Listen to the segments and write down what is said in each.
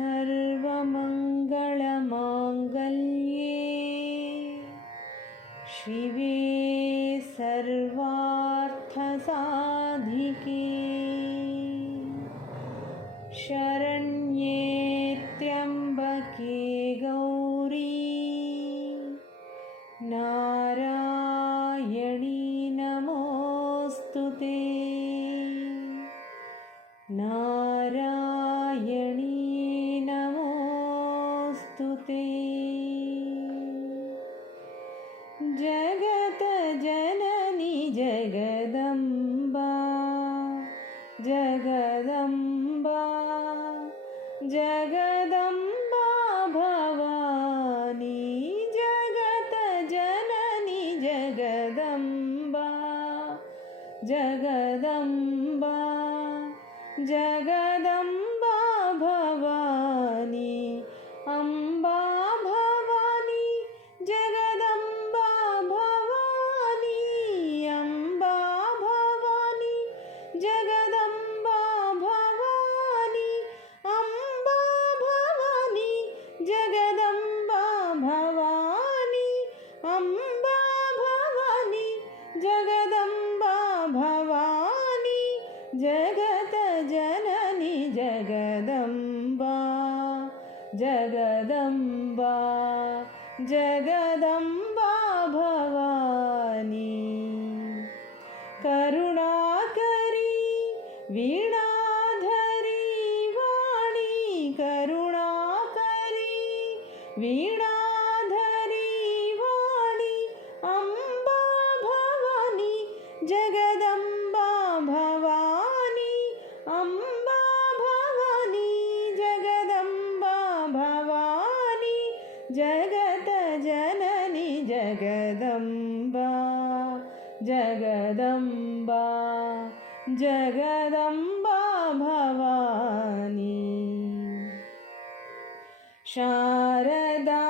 सर्वमङ्गलमाङ्गल्ये शिवे सर्वार्थसाधिके शरण्ये त्र्यम्बके गौरी नारायणी नमोऽस्तुते नारायणी नमोऽस्तुते जगतजननी जगदम्बा जगदम्बा जगदम्बा भवानी जगतजननी जगदम्बा जगदम्बा जगदम्बा भवानी अम्बा भवानी जगदम्बा भवानी अम्बा भवानी जगदम्बा भवानी अम्बा भवानी जगदम्बा भवानी अम्बा भवानी जगदम्बा भवानी जगत जननी जगदम्बा जगदम्बा जगदम्बा भवानी करुणाकरी वीणाधरी वाणी करुणाकरी वीणाधरी वाणी अम्बा भवानी जगदम्बा भवानी अम्बा भवानी जगदम्बा भवानी जगत जननी जगदम्बा जगदम्बा जगदम्बा भवानी शारदा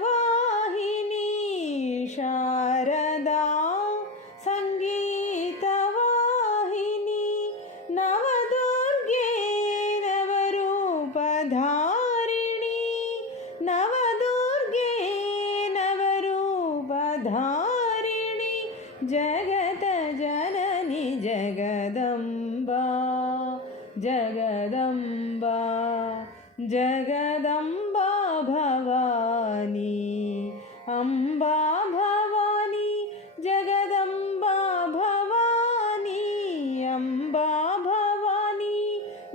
संगीतवाहिनी शारदा संगीतवाहिनी नवदुर्गे नवरूपधारिणी नवदुर्गे नवरूपधारिणी जगत जननी जगदम्बा जगदम्बा जगदम्बा भवानी अम्बा भवानी जगदम्बा भवानी अम्बा भवानी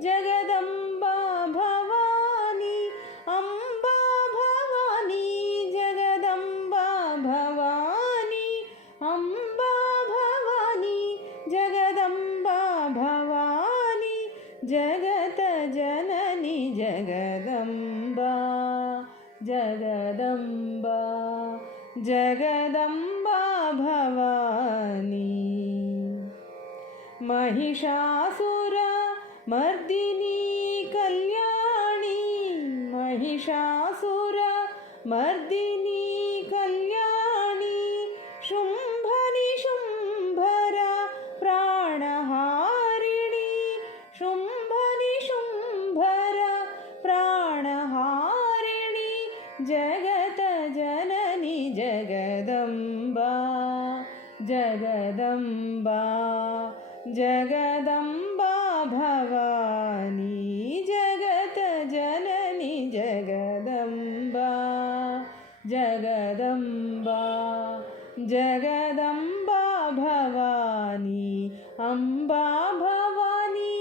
जगदम्बा भवानी अम्बा भवानी जगदम्बा भवानी अम्बा भवानी जगदम्बा भवानी जगत जननी जगदम्बा जगदम्बा जगदम्बा भवानी महिषासुर मर्दिनी कल्याणी महिषासुर मर्दिनी कल्याणी शुम्भनिशुम्भर प्राणहारिणी शुम्भनिशुम्भर प्राणहारिणी जगत जननी जगदम्बा जगदम्बा जगदम्बा भवानी जगत जननी जगदम्बा जगदम्बा जगदम्बा भवानी अम्बा भवानी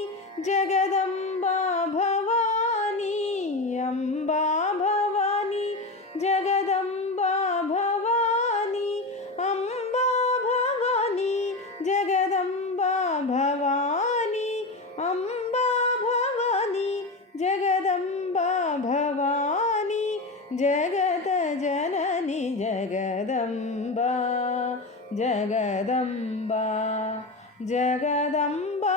जगदम्बा भवानी अम्बा भवानी जगदम्बा भवानी अम्बा भवानी जगदम्बा भवानी अम्बा भवानी जगदम्बा भवानी जगत जननी जगदम्बा जगदम्बा जगदम्बा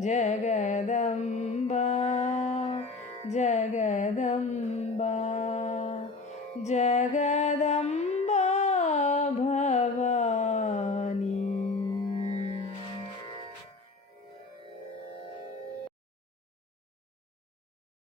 ಜಗದಂಬಾ ಜಗದಂಬಾ ಜಗದಂಬಾ